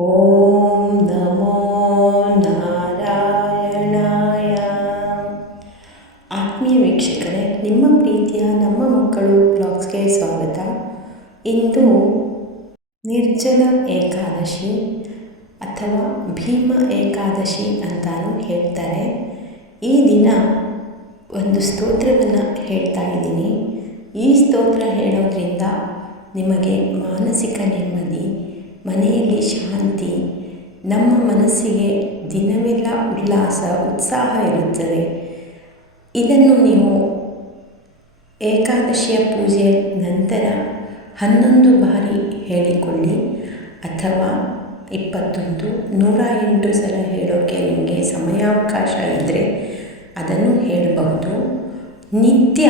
ಓಂ ನಮೋ ನಾರಾಯಣಾಯ. ಆತ್ಮೀಯ ವೀಕ್ಷಕರೇ, ನಿಮ್ಮ ಪ್ರೀತಿಯ ನಮ್ಮ ಮಕ್ಕಳು ಬ್ಲಾಗ್ಸ್ಗೆ ಸ್ವಾಗತ. ಇಂದು ನಿರ್ಜಲ ಏಕಾದಶಿ ಅಥವಾ ಭೀಮ ಏಕಾದಶಿ ಅಂತಾನು ಹೇಳ್ತಾರೆ. ಈ ದಿನ ಒಂದು ಸ್ತೋತ್ರವನ್ನು ಹೇಳ್ತಾ ಇದ್ದೀನಿ. ಈ ಸ್ತೋತ್ರ ಹೇಳೋದ್ರಿಂದ ನಿಮಗೆ ಮಾನಸಿಕ ನೆಮ್ಮದಿ, ಮನೆಯಲ್ಲಿ ಶಾಂತಿ, ನಮ್ಮ ಮನಸ್ಸಿಗೆ ದಿನವೆಲ್ಲ ಉಲ್ಲಾಸ ಉತ್ಸಾಹ ಇರುತ್ತದೆ. ಇದನ್ನು ನೀವು ಏಕಾದಶಿಯ ಪೂಜೆ ನಂತರ 11 ಬಾರಿ ಹೇಳಿಕೊಳ್ಳಿ, ಅಥವಾ 21, 108 ಸಲ ಹೇಳೋಕ್ಕೆ ನಿಮಗೆ ಸಮಯಾವಕಾಶ ಇದ್ದರೆ ಅದನ್ನು ಹೇಳಬಹುದು. ನಿತ್ಯ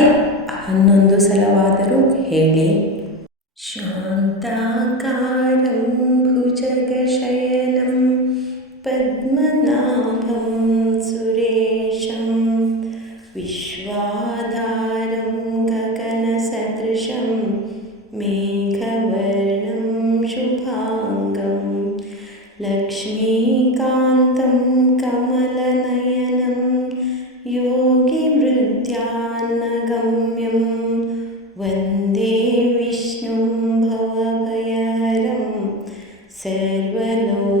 11 ಸಲವಾದರೂ ಹೇಳಿ. ಶಾಂತಾಕಾರಂ ಭುಜಗಶಯನಂ ಪದ್ಮನಾಭಂ ಸುರೇಶಂ ವಿಶ್ವಾಧಾರಂ ಗಗನಸದೃಶಂ ಮೇಘವರ್ಣಂ ಶುಭಾಂಗಂ ಲಕ್ಷ್ಮೀಕಾಂತಂ ಕಮಲನಯನಂ ಯೋಗಿವೃತ್ಯಾನ್ನಗಮ್ಯಂ ವಂದೇ ವಿಷ್ಣುಂ ಭವಭಯಹರಂ ಸರ್ವಲೋಕೈಕನಾಥಂ.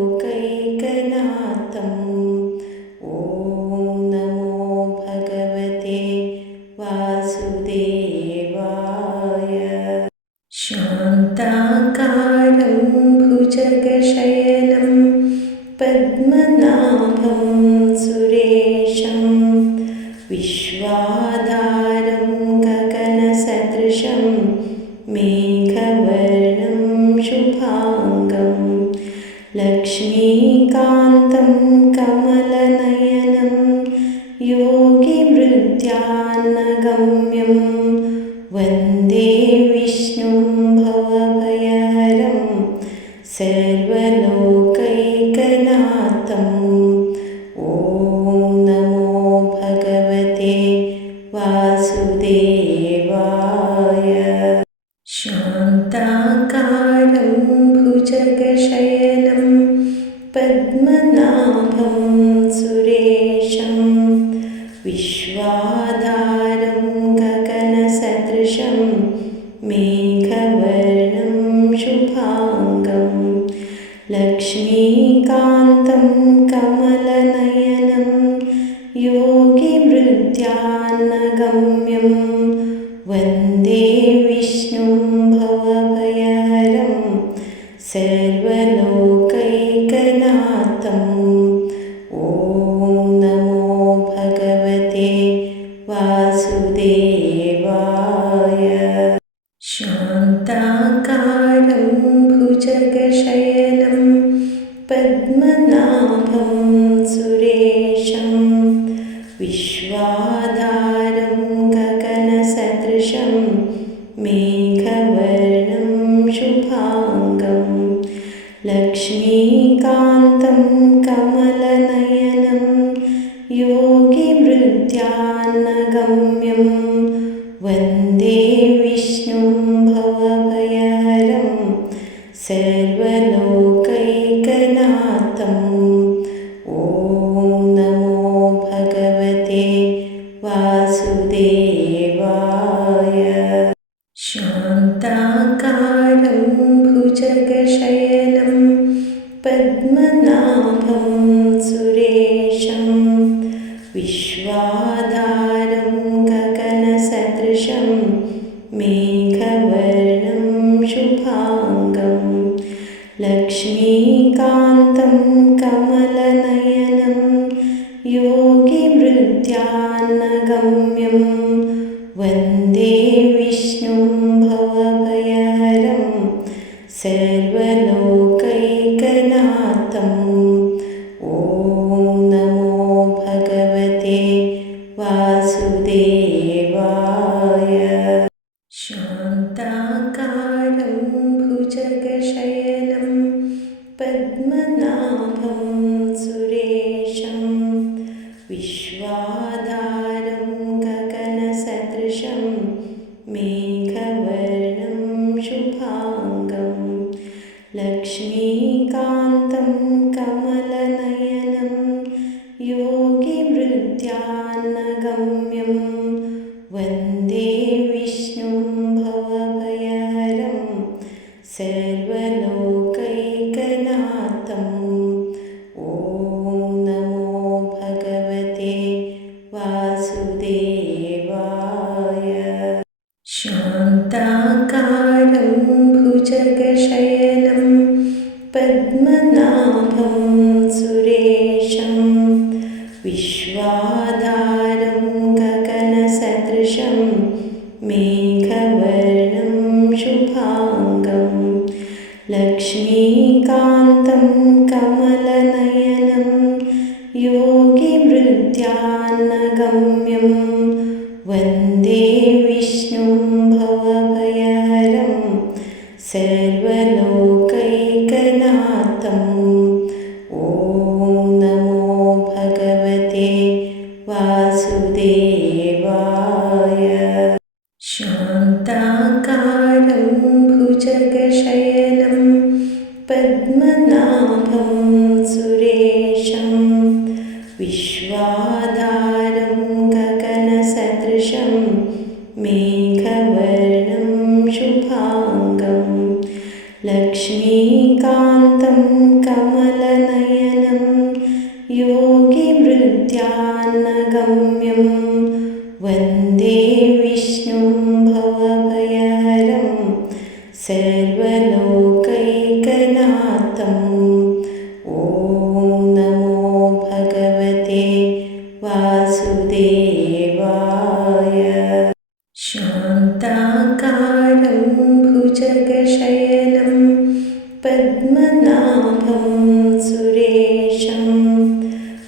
ಓಂ ನಮೋ ಭಗವತೆ ವಾಸುದೇವಾಯ. ಶಾಂತಾಕಾರಂ ಭುಜಗಶಯನಂ ಪದ್ಮನಾಭಂ ಸುರೇಶಂ ವಿಶ್ವಾಧಾರಂ ಗಗನಸದೃಶಂ ಮೇಘವರ್ಣಂ ಶುಭಾಂಗಂ ಲಕ್ಷ್ಮೀಕಾಂತಂ ಕಮಲನಯನಂ ಯೋಗಿವೃತ್ಯಾನ್ನಗಮ್ಯಂ ವಂದೇ ವಿಷ್ಣುಂ ಭವಭಯಹರಂ ಸರ್ವಲೋಕೈಕನಾಥಂ. ಓಂ ನಮೋ ಭಗವತೆ ವಾಸುದೇವಾಯ. ಶಾಂತಾಕಾರಂ ಭುಜಗಶಯನಂ ಪದ್ಮನಾಭಂ ಸುರೇಶಂ ವಿಶ್ವಾಧಾರಂ ಗಗನಸದೃಶಂ ಮೇಘವರ್ಣಂ ಶುಭಾಂಗಂ ಲಕ್ಷ್ಮೀಕಾಂತಂ ಕಮಲನಯನಂ ಯೋಗಿವೃತ್ಯಾನ್ನಗಮ್ಯಂ ವಂದೇ ವಿಷ್ಣುಂ ಭವಭಯಹರಂ ಸರ್ವಲೋಕೈಕನಾಥಂ. ಓಂ ನಮೋ ಭಗವತೆ ವಾಸುದೇವಾಯ. ಶಾಂತಾಕಾರಂ ಭುಜಗಶಯನಂ ಪದ್ಮನಾಭಂ ಸುರೇಶಂ ವಿಶ್ವಾಧಾರಂ ಗಗನಸದೃಶಂ ಮೇಘವರ್ಣಂ ಶುಭಾಂಗಂ ಲಕ್ಷ್ಮೀಕಾಂತಂ ಕಮಲನಯನಂ ಯೋಗಿವೃತ್ಯಾನ್ನಗಮ್ಯಂ ವಂದೇ ವಿಷ್ಣುಂ ಭವಭಯಹರಂ ಸರ್ವಲೋಕೈಕನಾಥಂ. ಓಂ ನಮೋ ಭಗವತೆ ವಾಸುದೇವಾಯ. ಶಾಂತಾಕಾರಂ ಭುಜಗಶಯನಂ ಪದ್ಮನಾಭಂ ಸುರೇಶಂ ವಿಶ್ವಾಧಾರಂ ಗಗನಸದೃಶಂ ಮೇಘವರ್ಣಂ ಶುಭಾಂಗಂ ಲಕ್ಷ್ಮೀಕಾಂತಂ ಕಮಲನಯನಂ ಯೋಗಿವೃತ್ಯಾನ್ನಗಮ್ಯಂ ವಂದೇ ವಿಷ್ಣುಂ ಭವಭಯಹರಂ ಸರ್ವಲೋಕೈಕನಾಥಂ. ಓಂ ನಮೋ ಭಗವತೆ ವಾಸುದೇವಾಯ. ಶಾಂತಾಕಾರಂ ಭುಜಗಶಯನಂ ಪದ್ಮನಾಭಂ ಸುರೇಶಂ ವಿಶ್ವಾಧಾರಂ ಗಗನಸದೃಶಂ ಮೇಘವರ್ಣಂ ಶುಭಾಂಗಂ ಲಕ್ಷ್ಮೀಕಾಂತಂ पद्मनाभं सुरेशं विश्वाधारं गगनसदृशं मेघवर्णं शुभाङ्गं लक्ष्मीकान्तं कमलनयनं योगिवृद्ध्यानगम्यं वन्दे विष्णुं भवभयहरं सर्वलोकैकनाथम्। ॐ नमो भगवते वासुदेवाय। शान्ताकारं भुजगशयनं पद्मनाभं सुरेशं विश्वाधारं गगनसदृशं मेघवर्णं शुभाङ्गं लक्ष्मीकान्तं कमलनयनं योगिवृद्ध्यानगम्यं वन्दे विष्णुं भवभयहरं सर्वलोकैकनाथम्। ॐ नमो भगवते वासुदेवाय। शान्ताकारं भुजगशयनं पद्मनाभं सुरेशं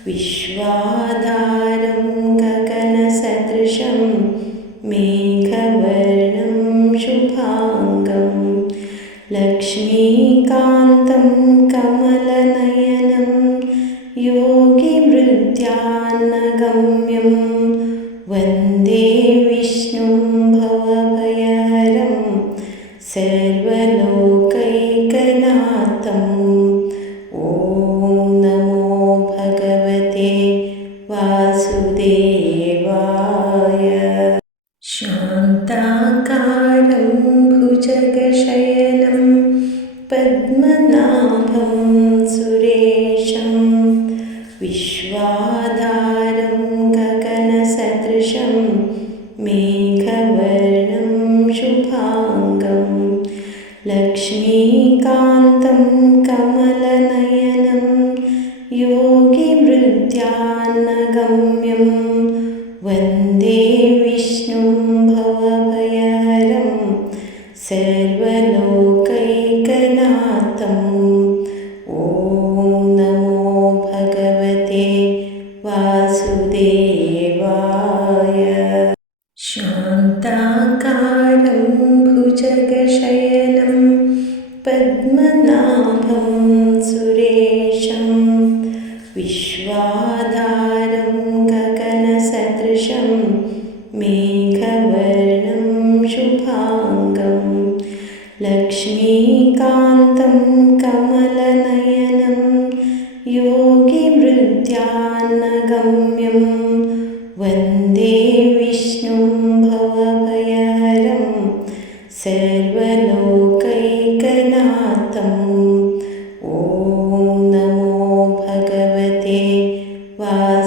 विश्वाधारं गगनसदृशं मेघवर्णं शुभाङ्गं लक्ष्मीकान्तं कमलनयनं योगिवृद्ध्यानगम्यं वन्दे विष्णुं भवभयहरं सर्वलोकैकनाथम्। ॐ नमो भगवते वासुदेवाय। शान्ताकारं भुजगशयनं पद्मनाभं सुरेशं विश्वाधारं गगनसदृशं मेघवर्णं शुभाङ्गं लक्ष्मीकान्तं कमलनयनं योगिवृद्ध्यानगम्यं वन्दे विष्णुं भवभयहरं सर्वलोकैकनाथम्। ॐ नमो भगवते वासुदेवाय। शान्ताकारं भुजगशयनं पद्मनाभं सुरेशं विश्वाधारं गगनसदृशं मेघवर्णं शुभाङ्गं लक्ष्मीकान्तं कमलनयनं योगिवृद्ध्यानगम्यं वन्दे विष्णुं भवभयहरं सर्वलोकैकनाथम्। ॐ नमो भगवते वासुदेवाय।